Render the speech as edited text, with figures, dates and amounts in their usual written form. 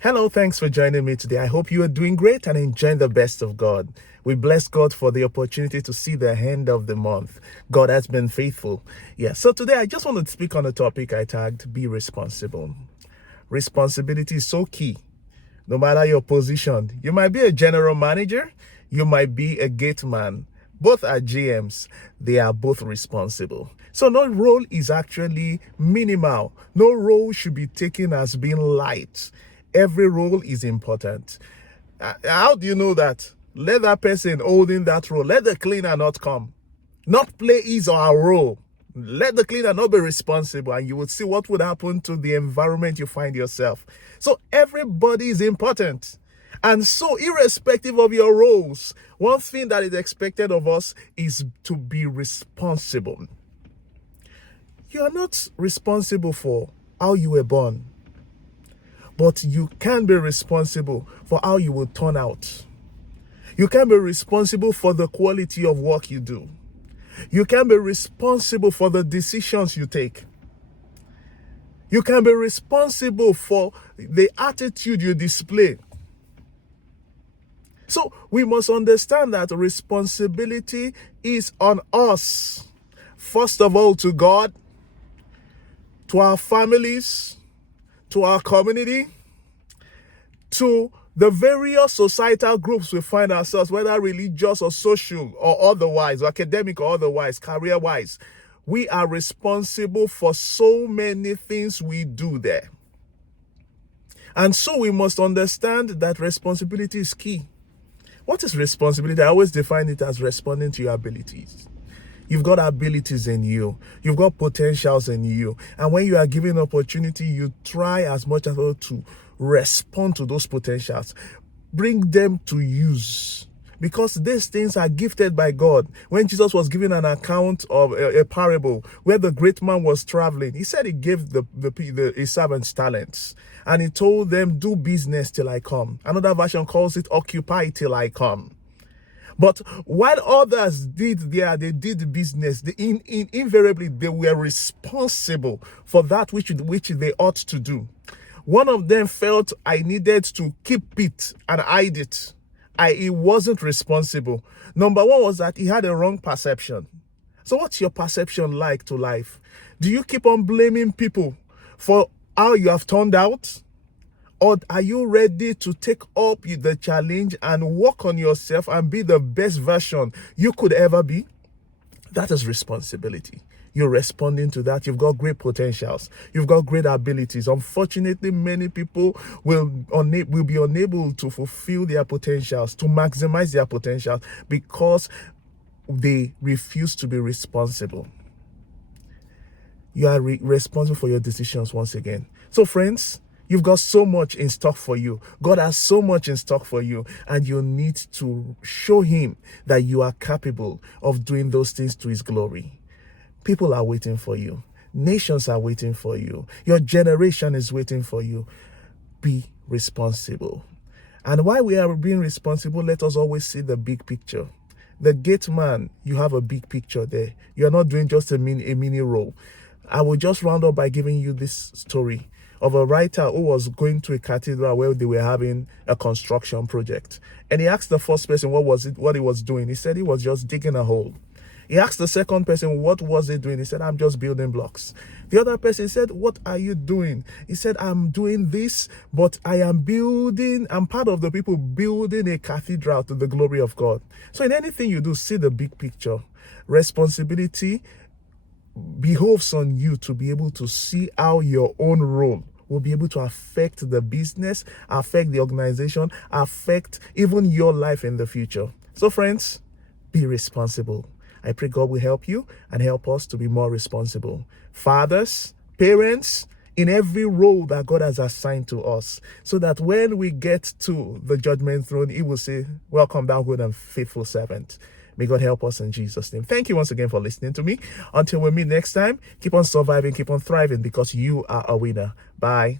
Hello, thanks for joining me today. I hope you are doing great and enjoying the best of God. We bless God for the opportunity to see the end of the month. God has been faithful. So today I just want to speak on a topic I tagged Be Responsible. Responsibility is so key. No matter your position, you might be a general manager, you might be a gate man. Both are GMs. They are both responsible. So no role is actually minimal. No role should be taken as being light. Every role is important. How do you know that? Let that person holding that role, let the cleaner not come, not play his or her role. Let the cleaner not be responsible, and you would see what would happen to the environment you find yourself. So everybody is important. And so irrespective of your roles, one thing that is expected of us is to be responsible. You are not responsible for how you were born, but you can be responsible for how you will turn out. You can be responsible for the quality of work you do. You can be responsible for the decisions you take. You can be responsible for the attitude you display. So we must understand that responsibility is on us. First of all, to God, to our families, to our community, to the various societal groups we find ourselves, whether religious or social or otherwise, or academic or otherwise, career-wise. We are responsible for so many things we do there. And so we must understand that responsibility is key. What is responsibility? I always define it as responding to your abilities. You've got abilities in you. You've got potentials in you. And when you are given opportunity, you try as much as possible to respond to those potentials. Bring them to use. Because these things are gifted by God. When Jesus was giving an account of a parable where the great man was traveling, he said he gave his servants talents. And he told them, do business till I come. Another version calls it occupy till I come. But while others did they did business, invariably they were responsible for that which they ought to do. One of them felt I needed to keep it and hide it. He wasn't responsible. Number one was that he had a wrong perception. So what's your perception like to life? Do you keep on blaming people for how you have turned out? Or are you ready to take up the challenge and work on yourself and be the best version you could ever be? That is responsibility. You're responding to that. You've got great potentials. You've got great abilities. Unfortunately, many people will be unable to fulfill their potentials, to maximize their potentials, because they refuse to be responsible. You are responsible for your decisions once again. So friends, you've got so much in stock for you. God has so much in stock for you, and you need to show him that you are capable of doing those things to his glory. People are waiting for you. Nations are waiting for you. Your generation is waiting for you. Be responsible. And while we are being responsible, let us always see the big picture. The gate man, you have a big picture there. You're not doing just a mini role. I will just round up by giving you this story of a writer who was going to a cathedral where they were having a construction project. And he asked the first person what he was doing. He said he was just digging a hole. He asked the second person, what was he doing? He said, I'm just building blocks. The other person said, what are you doing? He said, I'm doing this, but I'm part of the people building a cathedral to the glory of God. So in anything you do, see the big picture. Responsibility behoves on you to be able to see how your own role will be able to affect the business, affect the organization, affect even your life in the future. So friends, be responsible. I pray God will help you and help us to be more responsible. Fathers, parents, in every role that God has assigned to us, so that when we get to the judgment throne, he will say, welcome thou good and faithful servant. May God help us in Jesus' name. Thank you once again for listening to me. Until we meet next time, keep on surviving, keep on thriving, because you are a winner. Bye.